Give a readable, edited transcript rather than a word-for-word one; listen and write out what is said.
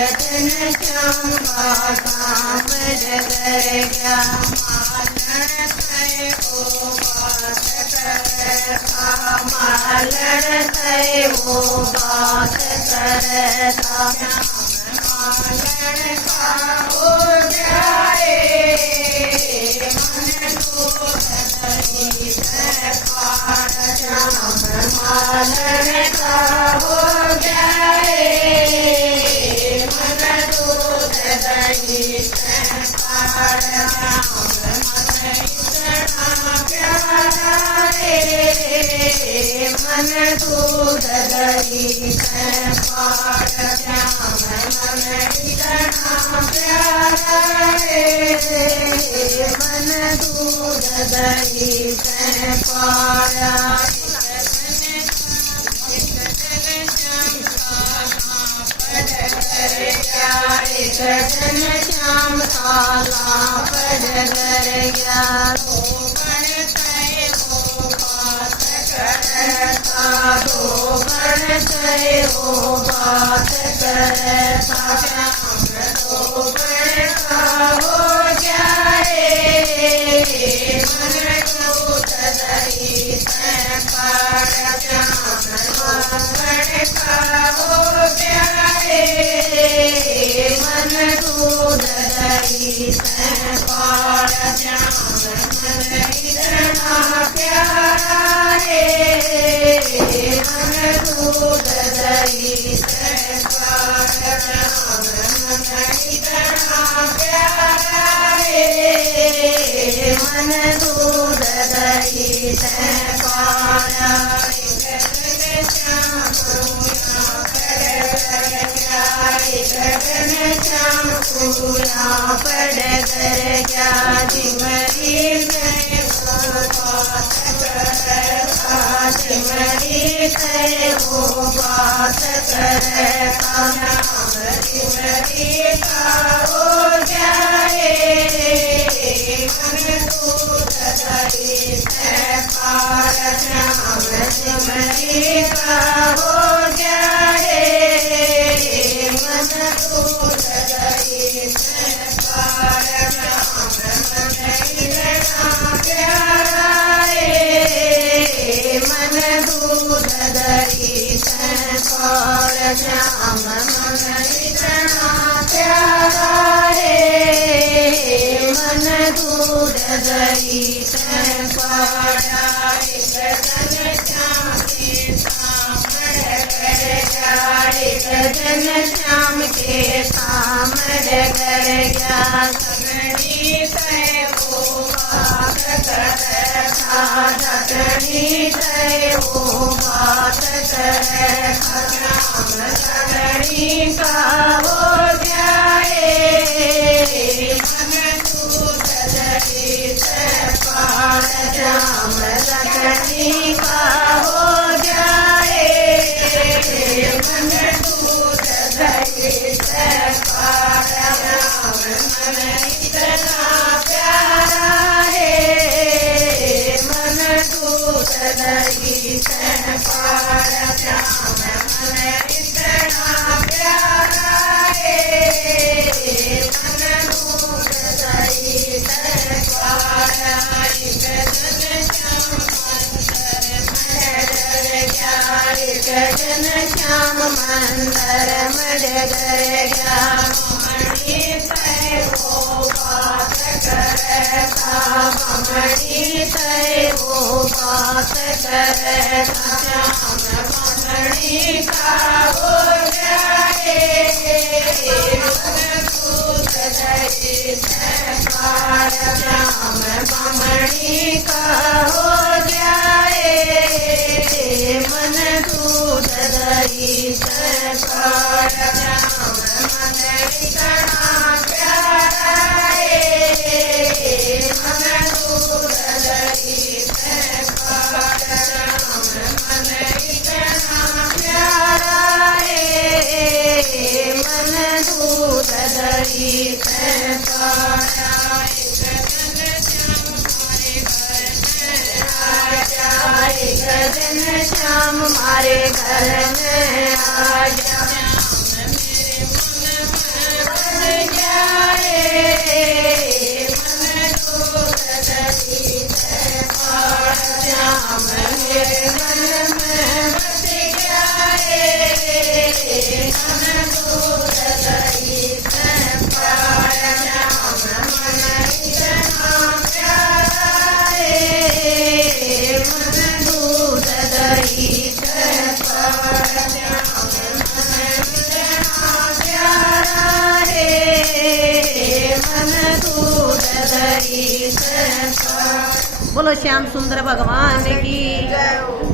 जन श्याम का काम डगर गया मालन थे वो बात करता मालन थे वो बात करता मालन का हो जाए मन को बदली पार श्याम मालन का हो जाए मन दूध दही पार मन इतना प्यारा रे मन दूध दही पार श्याम मन इतना प्यारा रे मन दूध दही पारा जन श्याम काला पडगर गया धोबन थे वो बात करता धोबन थे वो बात करता श्याम धोबन का हो जाए मन दूध दही पार श्याम धोबन का हो जाए मन दूध दही पार श्याम मन इतना प्यारा रे मन दूध दही पार श्याम मन इतना प्यारा रे मन दूध दही पारा गगन श्याम पूरा पडगर गया सिमरी गए वो बात करता सिमरी गए वो बात करता सिमरी का हो जाए मन दूध दही पार श्याम सिमरी का हो जाए मन दूध दही पार श्याम मन इतना प्यारा रे मन दूध दही पार श्याम मन इतना प्यारा रे मन दूध दही पारा जन श्याम के सामने जन श्याम के सामने डगर गया सगनी थे वो बात करता सगनी थे वो बात करता श्याम सगनी का हो जाए मन दूध दही पार श्याम सगनी का हो जाए मन दूध दही पार श्याम मन इतना प्यारा रे मन दूध दही पार श्याम मन इतना प्यारा रे मन दूध दही पार जन श्याम मंदर मडगर गया मणि थे वो बात करता मणि थे वो बात करता श्याम मणि का हो जाए मन दूध दही पार श्याम मणि का हो जाए मन दूध दही पार श्याम मन इतना प्यारा रे मन दूध दही पार श्याम मन इतना प्यारा रे मन दूध दही पारा गगन श्याम मारे घर में आ जा बोलो श्याम सुंदर भगवान की। जय हो।